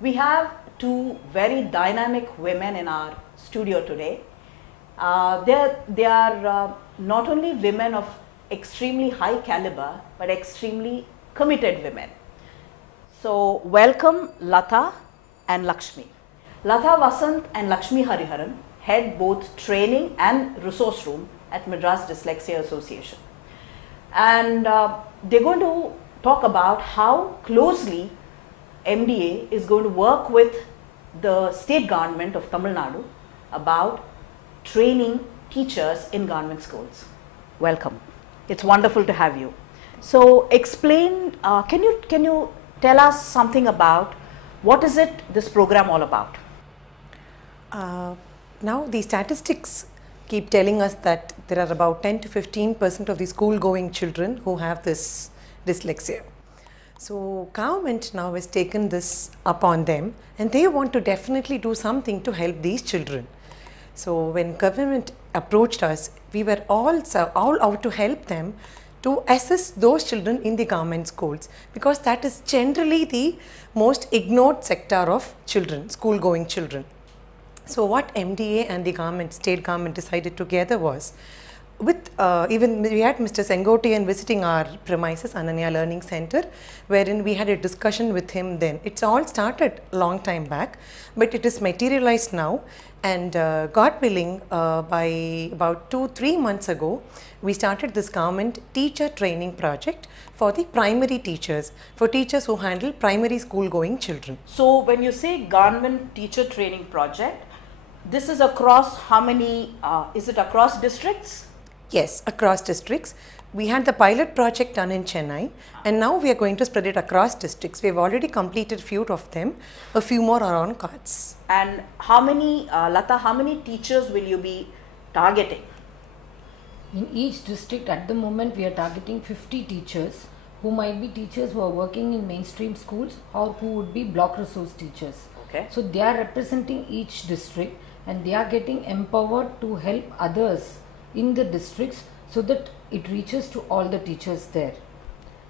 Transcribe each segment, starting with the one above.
We have two very dynamic women in our studio today. They are not only women of extremely high caliber, but extremely committed women. So, welcome Lata and Lakshmi. Lata Vasant and Lakshmi Hariharan head both training and resource room at Madras Dyslexia Association. And they're going to talk about how closely MDA is going to work with the state government of Tamil Nadu about training teachers in government schools. Welcome. It's wonderful to have you. So explain, can you tell us something about what is it this program all about? Now the statistics keep telling us that there are about 10 to 15% of the school going children who have this dyslexia. So government now has taken this upon them and they want to definitely do something to help these children. So when government approached us, we were all out to help them to assist those children in the government schools, because that is generally the most ignored sector of children, school going children. So what MDA and the government, state government decided together was, with even we had Mr. Sengotian visiting our premises, Ananya Learning Center, wherein we had a discussion with him then. It's all started long time back, but it is materialized now, and God willing, by about 2-3 months ago, we started this government teacher training project for the primary teachers, for teachers who handle primary school going children. So when you say government teacher training project, this is across how many, is it across districts? Yes, across districts. We had the pilot project done in Chennai, and now we are going to spread it across districts. We have already completed a few of them, a few more are on cards. And how many, Lata, how many teachers will you be targeting? In each district at the moment we are targeting 50 teachers who might be teachers who are working in mainstream schools or who would be block resource teachers. Okay. So they are representing each district and they are getting empowered to help others in the districts so that it reaches to all the teachers there.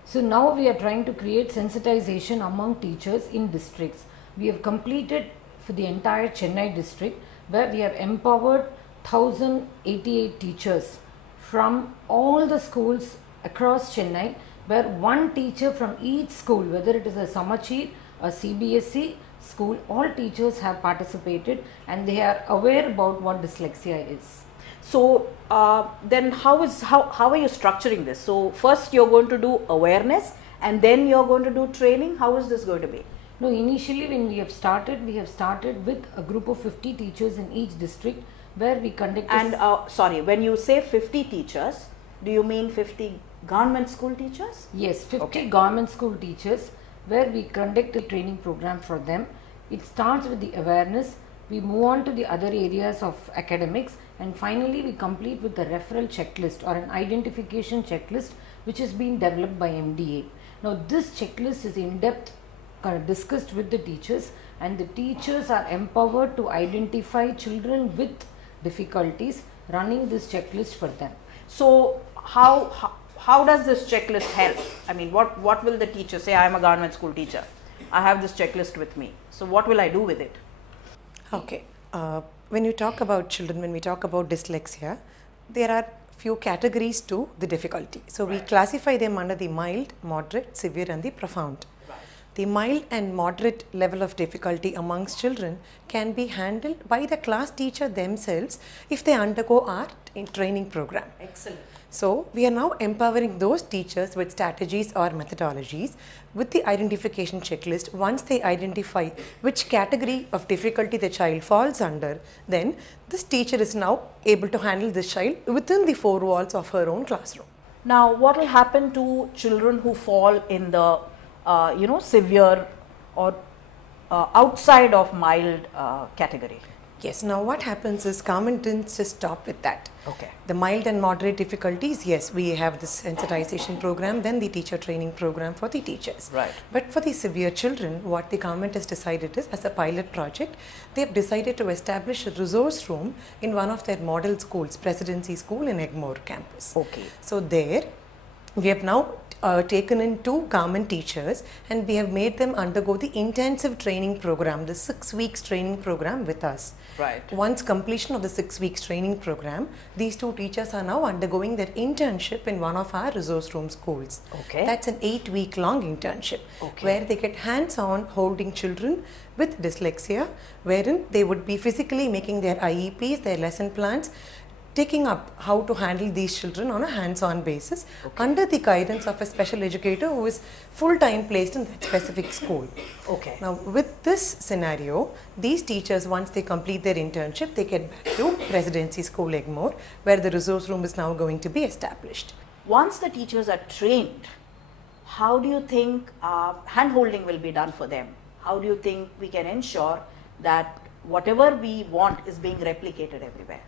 So now we are trying to create sensitization among teachers in districts. We have completed for the entire Chennai district, where we have empowered 1088 teachers from all the schools across Chennai, where one teacher from each school, whether it is a Samachir, a CBSE school, all teachers have participated and they are aware about what dyslexia is. So then how are you structuring this? So first you're going to do awareness and then you're going to do training. How is this going to be? No, initially when we have started with a group of 50 teachers in each district where we conduct. And sorry, when you say 50 teachers, do you mean 50 government school teachers? Yes, 50 okay. Government school teachers where we conduct a training program for them. It starts with the awareness. We move on to the other areas of academics, and finally we complete with the referral checklist or an identification checklist which is being developed by MDA. Now this checklist is in depth discussed with the teachers, and the teachers are empowered to identify children with difficulties, running this checklist for them. So how does this checklist help? I mean, what will the teacher say? I am a government school teacher. I have this checklist with me. So what will I do with it? Okay. When you talk about children, when we talk about dyslexia, there are few categories to the difficulty. So we classify them under the mild, moderate, severe and the profound. The mild and moderate level of difficulty amongst children can be handled by the class teacher themselves if they undergo our training program. Excellent. So we are now empowering those teachers with strategies or methodologies with the identification checklist. Once they identify which category of difficulty the child falls under, then this teacher is now able to handle this child within the four walls of her own classroom. Now what will happen to children who fall in the severe or outside of mild category? Yes, now what happens is government didn't just stop with that. Okay. The mild and moderate difficulties, yes, we have this sensitization program, then the teacher training program for the teachers. Right. But for the severe children, what the government has decided is, as a pilot project, they have decided to establish a resource room in one of their model schools, Presidency School in Egmore campus. Okay. So there, we have now taken in 2 government teachers, and we have made them undergo the intensive training program, the 6 weeks training program with us. Right. Once completion of the 6 weeks training program, these 2 teachers are now undergoing their internship in one of our resource room schools. Okay. That's an 8-week long internship, Okay. where they get hands-on holding children with dyslexia, wherein they would be physically making their IEPs, their lesson plans, taking up how to handle these children on a hands-on basis, under the guidance of a special educator who is full-time placed in that specific school. Okay. Now, with this scenario, these teachers, once they complete their internship, they get back to Residency School Egmore, where the resource room is now going to be established. Once the teachers are trained, how do you think hand-holding will be done for them? How do you think we can ensure that whatever we want is being replicated everywhere?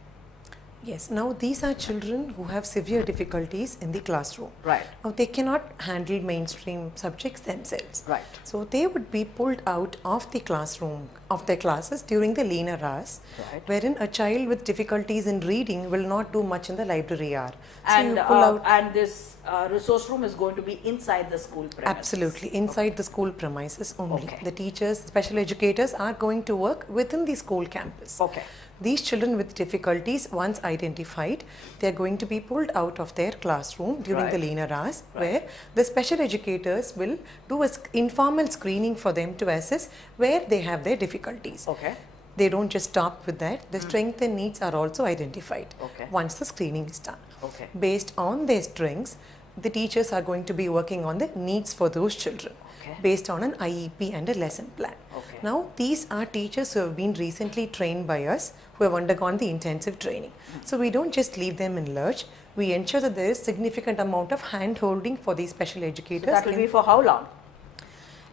Yes, now these are children who have severe difficulties in the classroom. Right. Now they cannot handle mainstream subjects themselves. Right. So they would be pulled out of the classroom, of their classes during the leaner hours, Right. wherein a child with difficulties in reading will not do much in the library hour. So And, you pull out and this resource room is going to be inside the school premises. absolutely inside the school premises only. Okay. The teachers, special educators are going to work within the school campus. Okay. These children with difficulties, once identified, they are going to be pulled out of their classroom during the Right. leaner hours, where the special educators will do an informal screening for them to assess where they have their difficulties. Okay. They don't just stop with that. The strengths and needs are also identified Okay. once the screening is done. Okay. Based on their strengths, the teachers are going to be working on the needs for those children, Okay. based on an IEP and a lesson plan. Okay. Now, these are teachers who have been recently trained by us, who have undergone the intensive training. So we don't just leave them in lurch. We ensure that there is significant amount of hand holding for these special So educators. that will be for how long?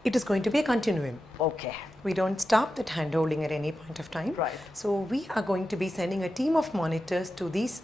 It is going to be a continuum. Okay. We don't stop that hand holding at any point of time. Right. So we are going to be sending a team of monitors to these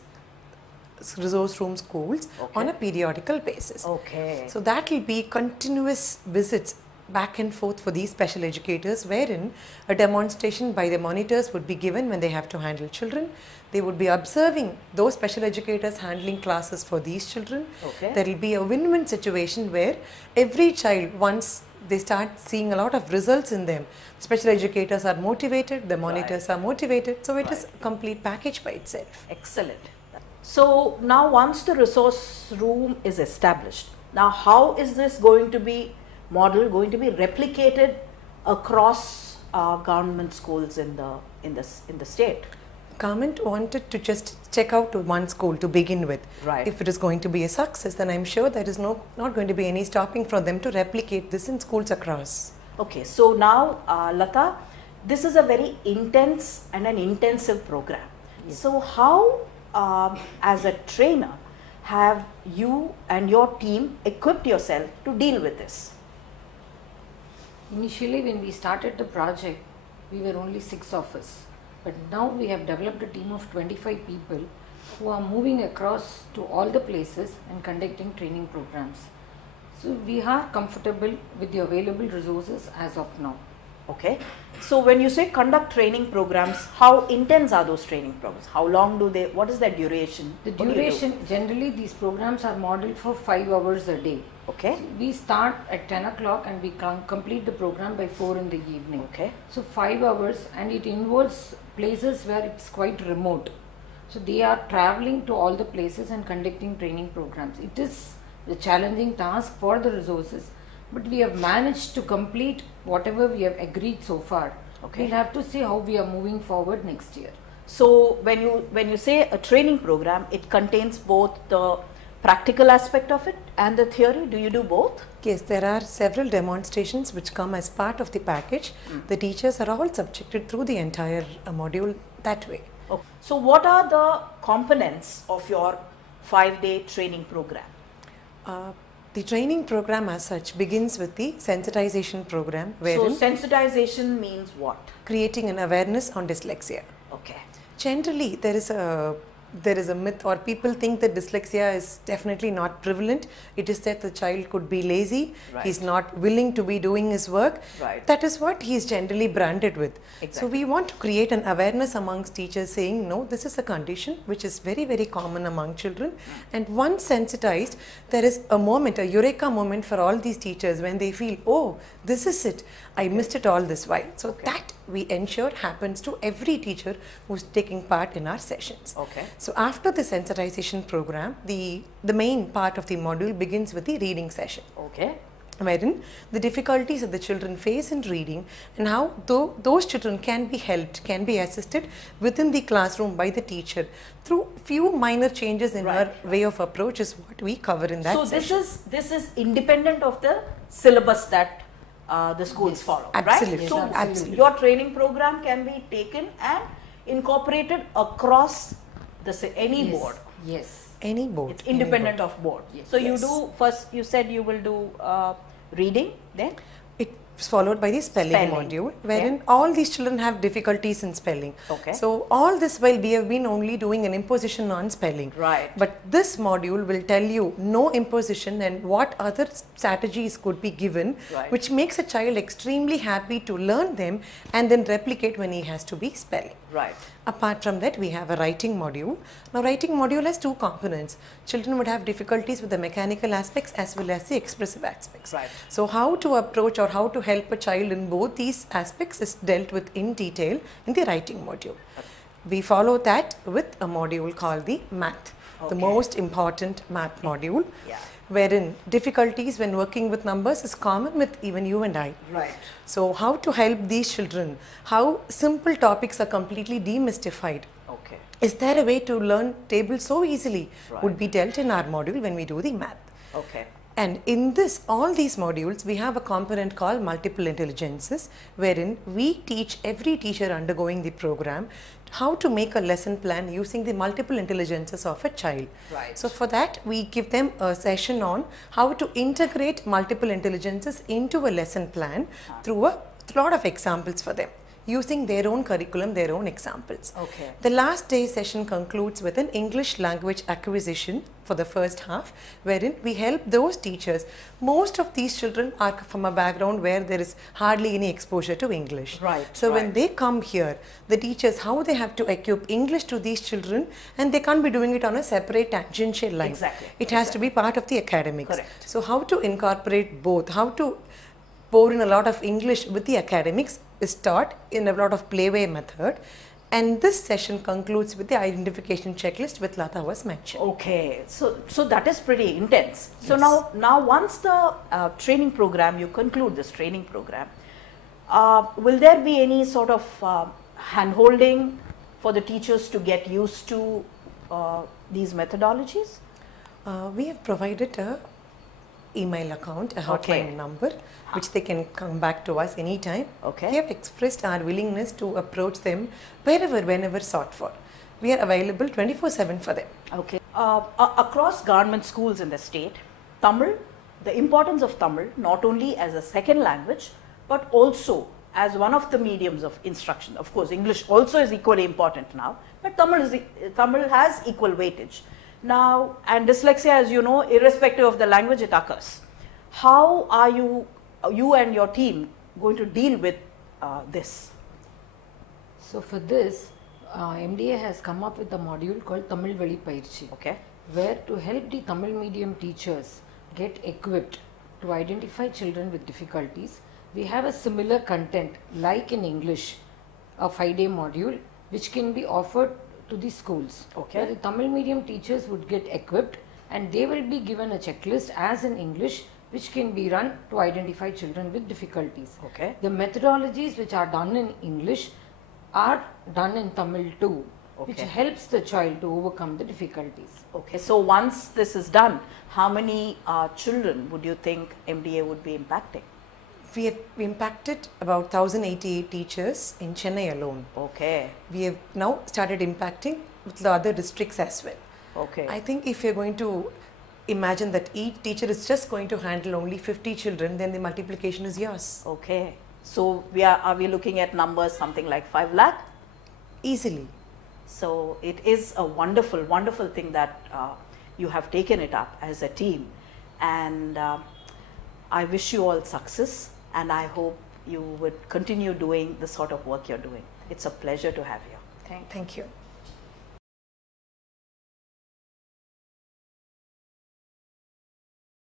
resource room schools on a periodical basis. Okay. So that will be continuous visits back and forth for these special educators, wherein a demonstration by the monitors would be given when they have to handle children. They would be observing those special educators handling classes for these children. Okay. There will be a win-win situation where every child, once they start seeing a lot of results in them, special educators are motivated, the monitors are motivated, so it is a complete package by itself. Excellent. So now once the resource room is established, now how is this going to be model going to be replicated across government schools in the state? Government wanted to just check out to one school to begin with. Right. If it is going to be a success, then I'm sure there is not going to be any stopping for them to replicate this in schools across. Okay, so now Lata, this is a very intense and an intensive program. Yes. So how as a trainer have you and your team equipped yourself to deal with this? Initially, when we started the project, we were only 6 of us. But now we have developed a team of 25 people who are moving across to all the places and conducting training programs. So we are comfortable with the available resources as of now. Okay, so when you say conduct training programs, how intense are those training programs? How long do they, what is their duration? The What do you do? duration, generally these programs are modeled for 5 hours a day. Okay, We start at 10 o'clock and we complete the program by 4 in the evening. okay, So 5 hours, and it involves places where it's quite remote. So they are traveling to all the places and conducting training programs. It is a challenging task for the resources, but we have managed to complete whatever we have agreed so far. Okay. We'll have to see how we are moving forward next year. so when you say a training program, it contains both the practical aspect of it and the theory. Do you do both? Yes, there are several demonstrations which come as part of the package. The teachers are all subjected through the entire module that way. Okay. So what are the components of your 5-day training program? The training program as such begins with the sensitization program, So wherein sensitization means what? creating an awareness on dyslexia. Okay. Generally, there is a there is a myth, or people think that dyslexia is definitely not prevalent. It is that the child could be lazy, he's not willing to be doing his work. That is what he is generally branded with. So we want to create an awareness amongst teachers saying, no, this is a condition which is very, very common among children. And once sensitized, there is a moment, a eureka moment for all these teachers when they feel, oh, this is it. I missed it all this while. So that we ensure happens to every teacher who's taking part in our sessions. So after the sensitization program, the main part of the module begins with the reading session. Wherein the difficulties that the children face in reading and how those children can be helped, can be assisted within the classroom by the teacher through few minor changes in her way of approach is what we cover in that session. So this is independent of the syllabus that the schools follow, absolutely, right? So absolutely. Your training program can be taken and incorporated across any board. Any board. It's independent of board. So you do first, you said you will do reading, then? It's followed by the spelling module, wherein all these children have difficulties in spelling. So all this while we have been only doing an imposition on spelling. But this module will tell you no imposition and what other strategies could be given, which makes a child extremely happy to learn them and then replicate when he has to be spelling. Apart from that, we have a writing module. Now, writing module has two components. Children would have difficulties with the mechanical aspects as well as the expressive aspects. So, how to approach or how to help a child in both these aspects is dealt with in detail in the writing module. We follow that with a module called the math, the most important math module. Wherein difficulties when working with numbers is common with even you and I. So how to help these children, how simple topics are completely demystified. Is there a way to learn tables so easily would be dealt in our module when we do the math. And in all these modules, we have a component called multiple intelligences, wherein we teach every teacher undergoing the program how to make a lesson plan using the multiple intelligences of a child. So for that, we give them a session on how to integrate multiple intelligences into a lesson plan through a lot of examples for them, using their own curriculum, their own examples. The last day session concludes with an English language acquisition for the first half, wherein we help those teachers. Most of these children are from a background where there is hardly any exposure to English. So when they come here, the teachers, how they have to equip English to these children, and they can't be doing it on a separate tangential line. It has to be part of the academics. So how to incorporate both, how to pour in a lot of English with the academics is taught in a lot of playway method. And this session concludes with the identification checklist which Lata was mentioned. So that is pretty intense. So now once the training program, you conclude this training program, will there be any sort of hand-holding for the teachers to get used to these methodologies? We have provided a email account, a hotline number, which they can come back to us anytime. We have expressed our willingness to approach them wherever, whenever sought for. We are available 24/7 for them. Across government schools in the state, Tamil, the importance of Tamil, not only as a second language, but also as one of the mediums of instruction. Of course, English also is equally important now, but Tamil has equal weightage. Now, and dyslexia, as you know, irrespective of the language, it occurs. How are you and your team going to deal with this? So for this, MDA has come up with a module called Tamil Veli Pairchi, where to help the Tamil medium teachers get equipped to identify children with difficulties, we have a similar content like in English, a 5-day module which can be offered to the schools, where the Tamil medium teachers would get equipped and they will be given a checklist as in English which can be run to identify children with difficulties. The methodologies which are done in English are done in Tamil too, which helps the child to overcome the difficulties. So once this is done, how many children would you think MDA would be impacting? We have impacted about 1,088 teachers in Chennai alone. We have now started impacting with the other districts as well. I think if you're going to imagine that each teacher is just going to handle only 50 children, then the multiplication is yours. So are we looking at numbers something like 5 lakh? Easily. So it is a wonderful, wonderful thing that you have taken it up as a team. And I wish you all success, and I hope you would continue doing the sort of work you're doing. It's a pleasure to have you. Thank you.